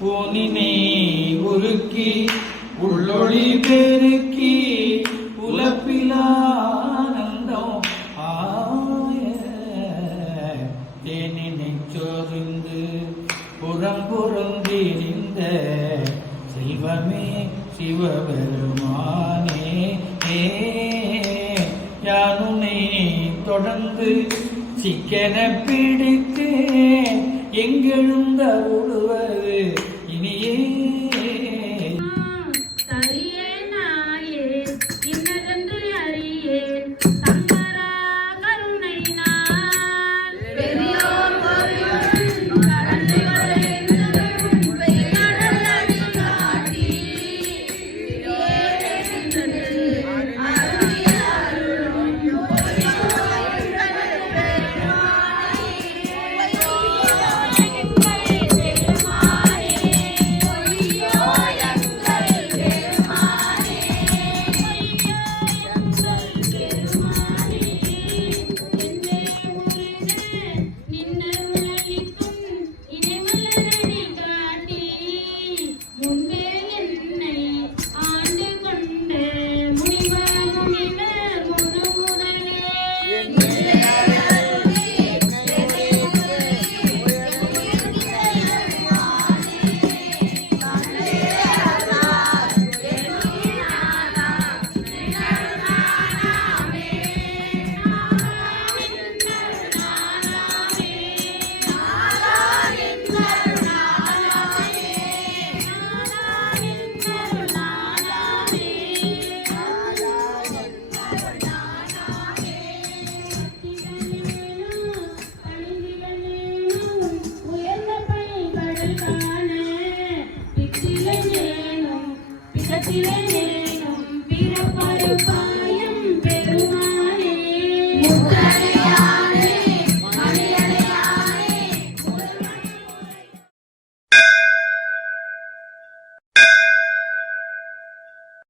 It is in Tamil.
ஊனினை உருக்கி உள்ளொளி பெருக்கி உலப்பிலானந்தம் ஆய தேனினை சோர்ந்து புறம் புறந்தி நின்ற செல்வமே சிவபெருமானே. யானுனை தொடர்ந்து சிக்கன பிடித்து எங்கெழுந்த உழுவர் Nina. Pitilene, Pitilene, Pitilene.